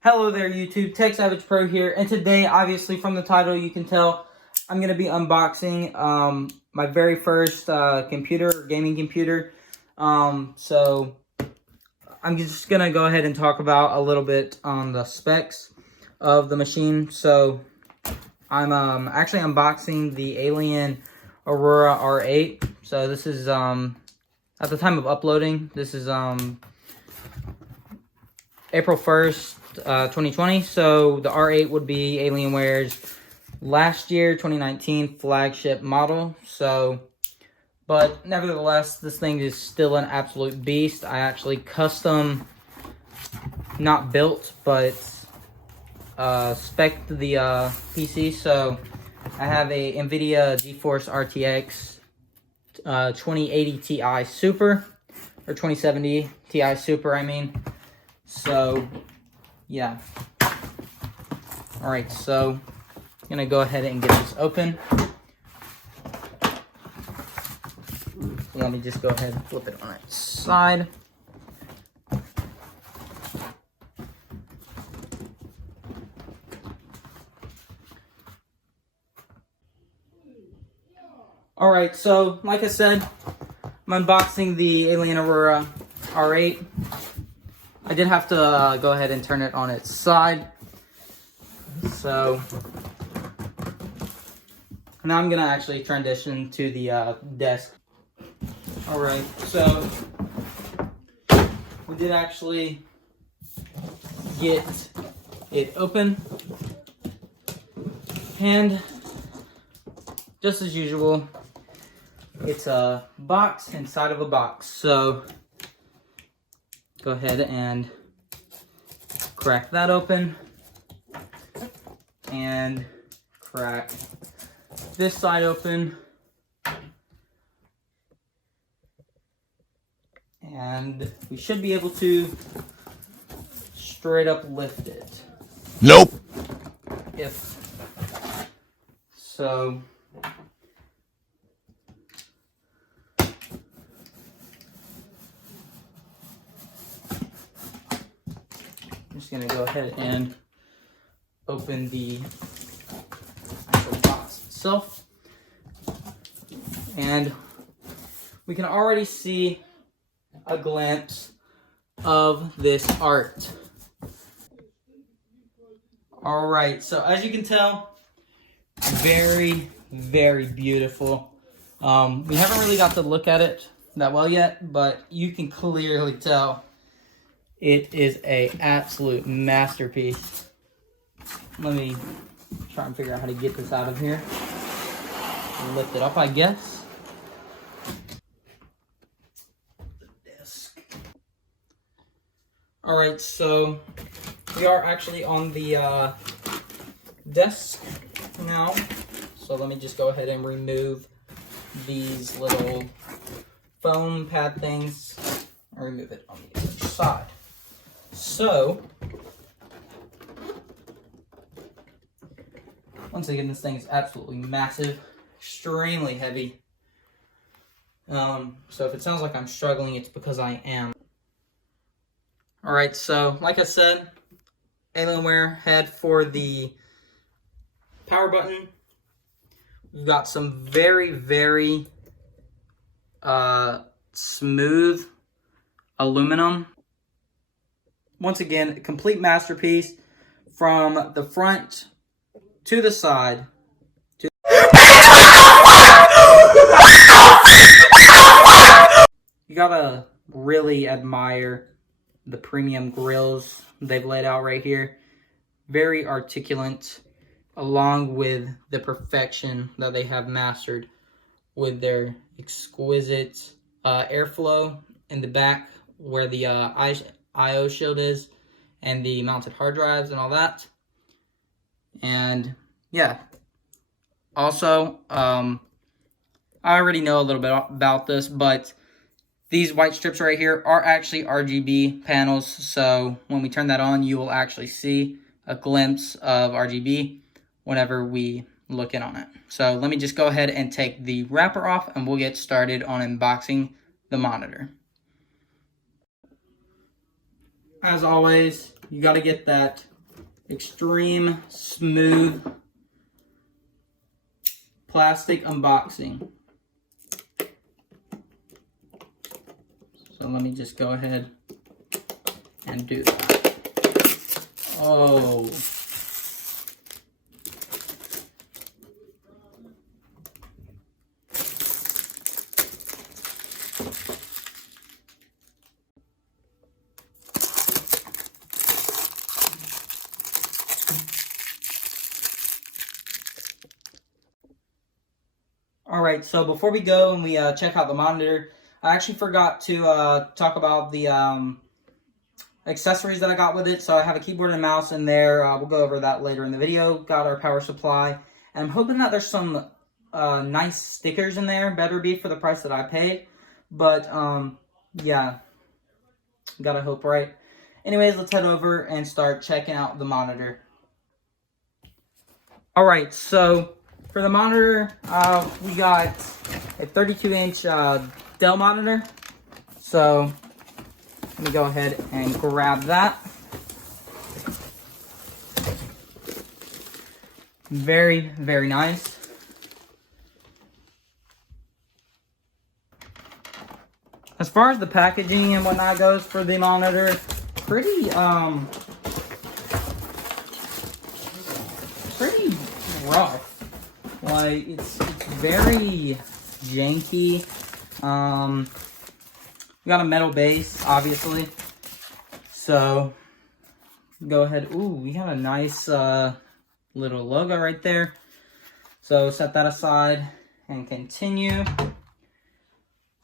Hello there YouTube, Tech Savage Pro here, and today, obviously from the title you can tell, I'm going to be unboxing my very first gaming computer. So I'm just going to go ahead and talk about a little bit on the specs of the machine. So I'm actually unboxing the Alien Aroura R8. So this is, at the time of uploading, this is April 1st, 2020. So the R8 would be Alienware's last year, 2019 flagship model. So, but nevertheless, this thing is still an absolute beast. I actually custom, not built, but spec'd the PC. So I have a NVIDIA GeForce RTX 2080 Ti Super, or 2070 Ti Super, I mean. So, yeah. Alright, so I'm going to go ahead and get this open. Let me just go ahead and flip it on its side. Alright, so like I said, I'm unboxing the Alien Aroura R8. I did have to go ahead and turn it on its side. So now I'm gonna actually transition to the desk. All right, so we did actually get it open, and just as usual, it's a box inside of a box. So go ahead and crack that open and crack this side open, and we should be able to straight up lift it. Nope. If so, I'm just gonna go ahead and open the actual box itself, and we can already see a glimpse of this art. All right, so as you can tell, very, very beautiful. We haven't really got to look at it that well yet, but you can clearly tell it is an absolute masterpiece. Let me try and figure out how to get this out of here. Lift it up, I guess. The disc. Alright, so we are actually on the desk now. So let me just go ahead and remove these little foam pad things and remove it on the other side. So, once again, this thing is absolutely massive, extremely heavy. So if it sounds like I'm struggling, it's because I am. Alright, so like I said, Alienware head for the power button. We've got some very, very smooth aluminum. Once again, a complete masterpiece from the front to the side. You gotta really admire the premium grills they've laid out right here. Very articulate, along with the perfection that they have mastered with their exquisite airflow in the back where the I/O shield is, and the mounted hard drives and all that. And yeah, also I already know a little bit about this, but these white strips right here are actually RGB panels. So when we turn that on, you will actually see a glimpse of RGB whenever we look in on it. So let me just go ahead and take the wrapper off, and we'll get started on unboxing the monitor. As always, You got to get that extreme smooth plastic unboxing. So let me just go ahead and do that. Oh. Alright, so before we go and we check out the monitor, I actually forgot to talk about the accessories that I got with it. So I have a keyboard and mouse in there. We'll go over that later in the video. Got our power supply. And I'm hoping that there's some nice stickers in there. Better be for the price that I paid. But, yeah. Gotta hope, right? Anyways, let's head over and start checking out the monitor. Alright, so for the monitor, we got a 32-inch Dell monitor. So let me go ahead and grab that. Very, very nice. As far as the packaging and whatnot goes for the monitor, pretty rough. Like it's very janky. We got a metal base, obviously. So go ahead. Ooh, we got a nice little logo right there. So set that aside and continue.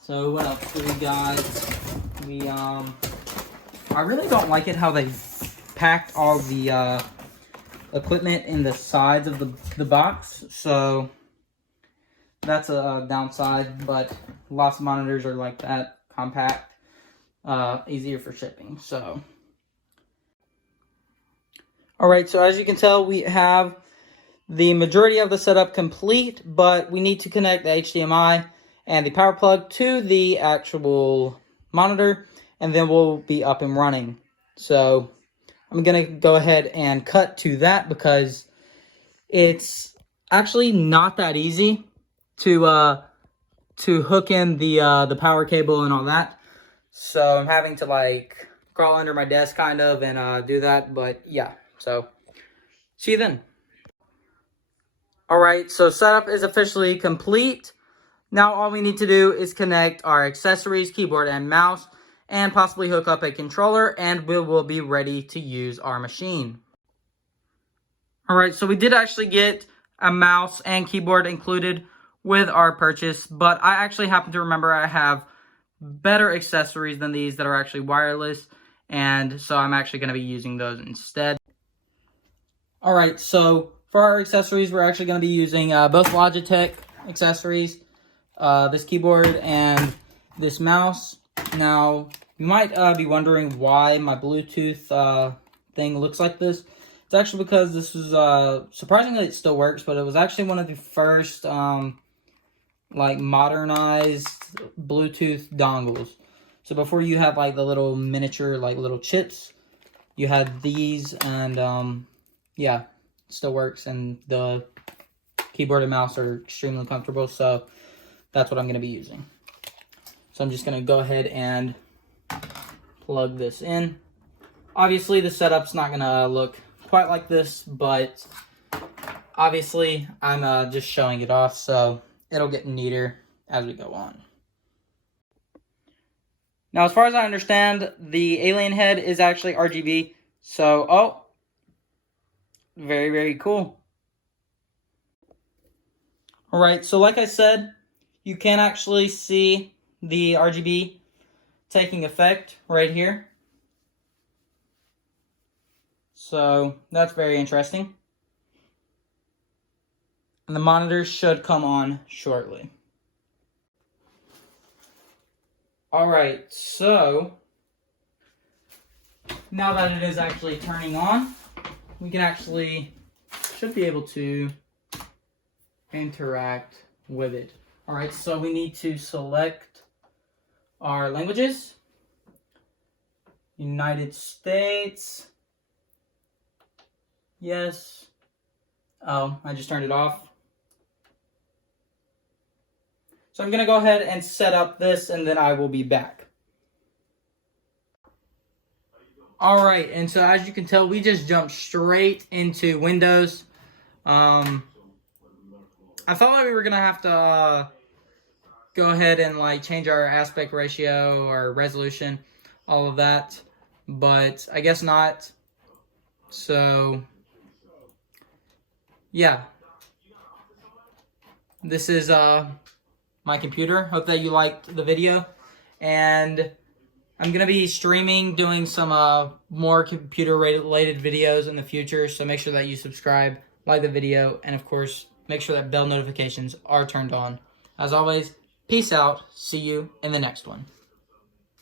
So what else do we got? I really don't like it how they packed all the equipment in the sides of the box. So that's a downside, but lots of monitors are like that, compact, easier for shipping. So all right, so as you can tell, we have the majority of the setup complete, but we need to connect the HDMI and the power plug to the actual monitor, and then we'll be up and running. So I'm gonna go ahead and cut to that because it's actually not that easy to hook in the power cable and all that. So I'm having to like crawl under my desk kind of and do that, but yeah. So see you then. All right, so setup is officially complete. Now all we need to do is connect our accessories, keyboard and mouse, and possibly hook up a controller, and we will be ready to use our machine. All right, so we did actually get a mouse and keyboard included with our purchase, but I actually happen to remember I have better accessories than these that are actually wireless, and so I'm actually going to be using those instead. All right, so for our accessories, we're actually going to be using both Logitech accessories, this keyboard and this mouse. Now, you might be wondering why my Bluetooth thing looks like this. It's actually because this is, surprisingly it still works, but it was actually one of the first, like, modernized Bluetooth dongles. So before you have, like, the little miniature, like, little chips, you had these, and, yeah, it still works, and the keyboard and mouse are extremely comfortable, so that's what I'm going to be using. So I'm just going to go ahead and plug this in. Obviously, the setup's not going to look quite like this, but obviously, I'm just showing it off, so it'll get neater as we go on. Now, as far as I understand, the alien head is actually RGB, so, oh, very, very cool. All right, so like I said, you can actually see the RGB taking effect right here. So that's very interesting. And the monitor should come on shortly. All right, so now that it is actually turning on, we can should be able to interact with it. All right, so we need to select our languages. United States, Yes. Oh, I just turned it off. So I'm going to go ahead and set up this, and then I will be back. All right, and so as you can tell, we just jumped straight into Windows. I felt like we were going to have to go ahead and like change our aspect ratio, our resolution, all of that, but I guess not. So yeah, this is my computer. Hope that you liked the video, and I'm gonna be streaming, doing some more computer related videos in the future, so make sure that you subscribe, like the video, and of course make sure that bell notifications are turned on. As always, peace out. See you in the next one.